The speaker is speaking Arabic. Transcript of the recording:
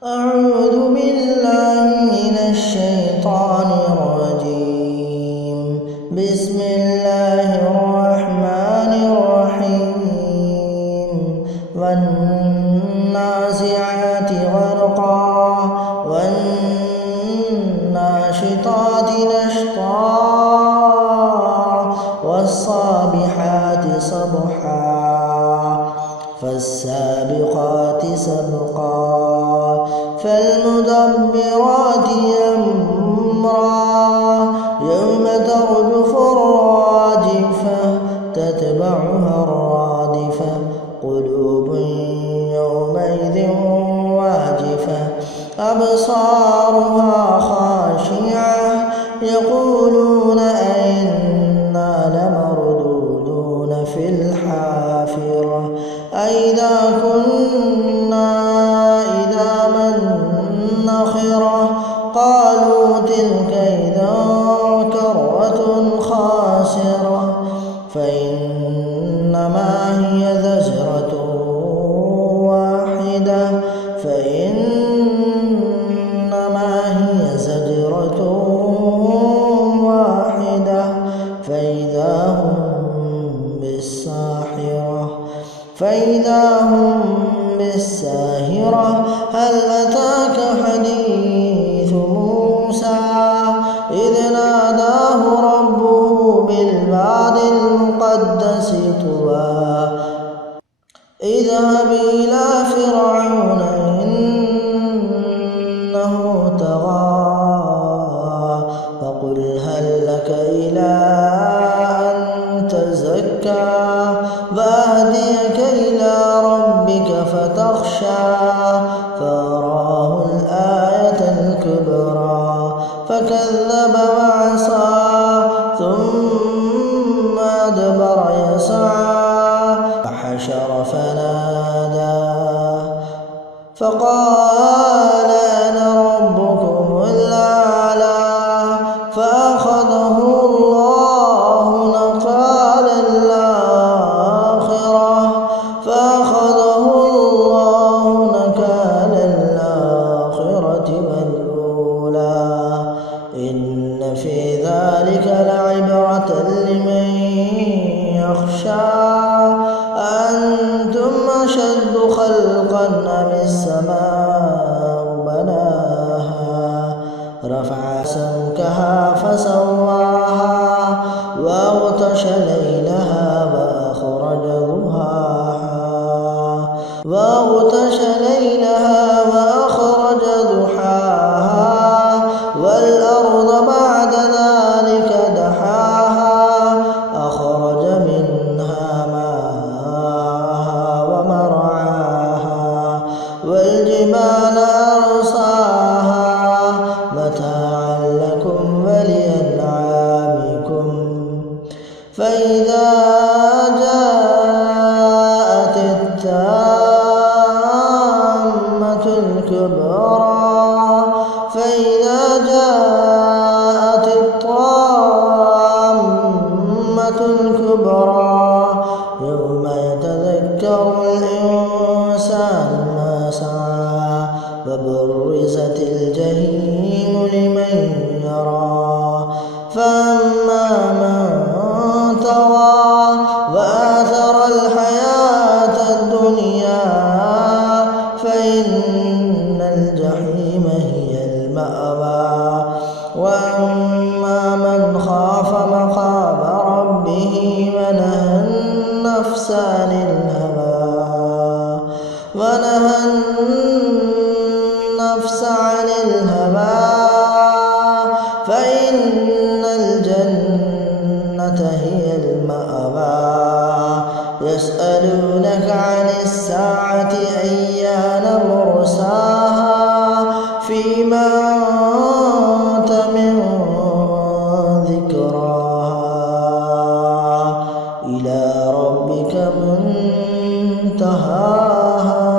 أعوذ بالله من الشيطان الرجيم. بسم الله الرحمن الرحيم. والنازعات غرقا والناشطات نشطا والصابحات صبحا فالسابقات سبقا فالمدبرات أمرا يوم ترجف الراجفة تتبعها الرادفة قلوب يومئذ واجفة أبصارها خاشعة يقولون أئنا لمردودون في الحافرة أئذا كنا عظاما نخرة قالوا تلك إذا كرة خاسرة فإنما هي زجرة واحدة فإذا هم بالساهرة هل أتاك حديث موسى إذ ناداه ربه بالواد المقدس طوى اذهب إلى فرعون إنه طغى فقل هل لك إلى أن تزكى وأهديك إلى ربك فتخشى فأراه الآية الكبرى فكذب وعصى ثم أدبر يسعى فحشر فنادى فقال أنا ربكم الأعلى فأخذه الله نكال الآخرة والأولى إن في ذلك لعبرة لمن يخشى أنتم أشد خلقا أم السماء بناها رفع سمكها فسواها وأغطش ليلها وأخرج ضحاها والأرض بعد ذلك دحاها أخرج منها ماءها ومرعاها والجبال أرساها متاعا لكم ولأنعامكم فإذا جاءت التامة الكبرى يوم يتذكر الإنسان ما سعى وبرزت الجحيم لمن يرى فأما من طغى وآثر الحياة الدنيا فإن الجحيم هي المأوى وأما من خاف مقام ربه ونهى النفس عن الهوى فإن الجنة هي المأوى يسألونك عن الساعة أيان مرساها فيما أنت من ذكراها إلى ربك منتهاها